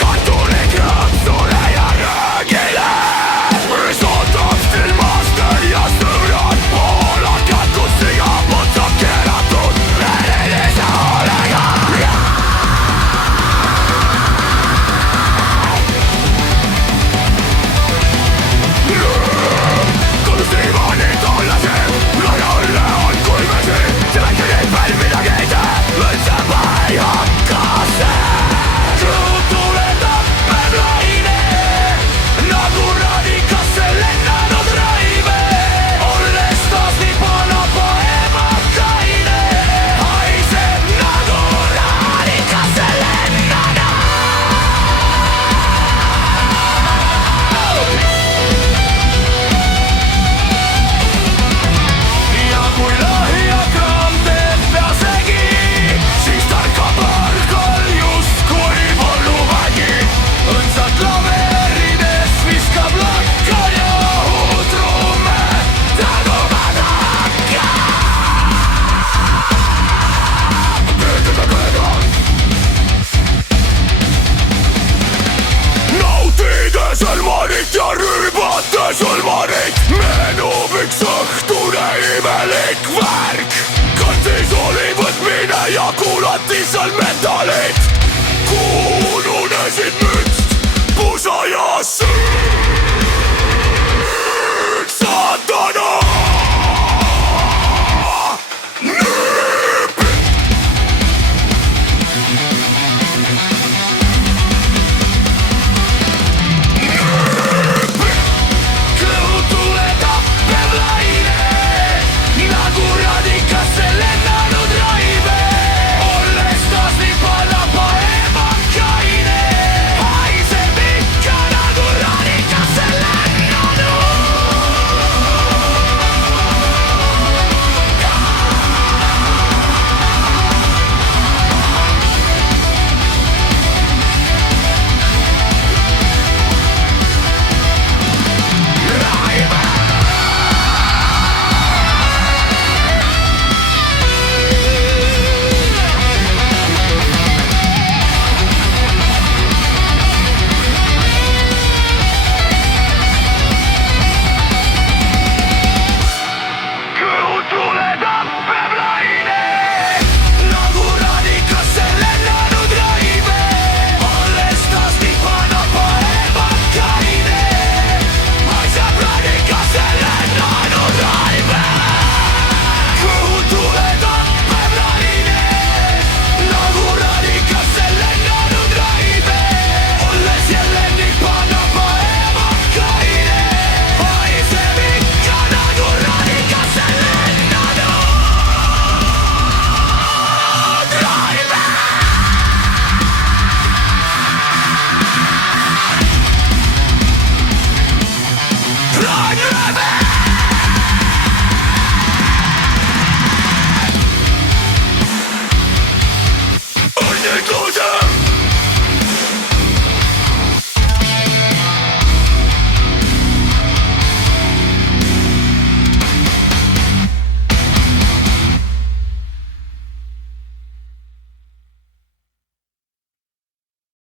kartulik rõõmsule ja röögile, mis ootab silmaste ja sõbrad poolakad, kus iga poolt on keeratud verilise hoolega. Kodus diivani tollase laia õlle on kui vesi, see väike neid veel midagi ei tee, üldse ei hakka see. Truud tuletab päevlaine, nagu radikasse lennanud raive, olles taas nii panapa emakaine, haiseb nagu radikasse lennanud. Ja kui lahjakraam teeb pea segi, siis tarkab õrgol justkui polnuvägi. Õndsalt laveerides viskab lakkal ja õhutruume tagumata hakka. Töötada kõega, nautides õlmanit ja rüübates õlmanit, meenub üks õhtune imelik värk. kantis oli võtmine ja kuulati seal metalit.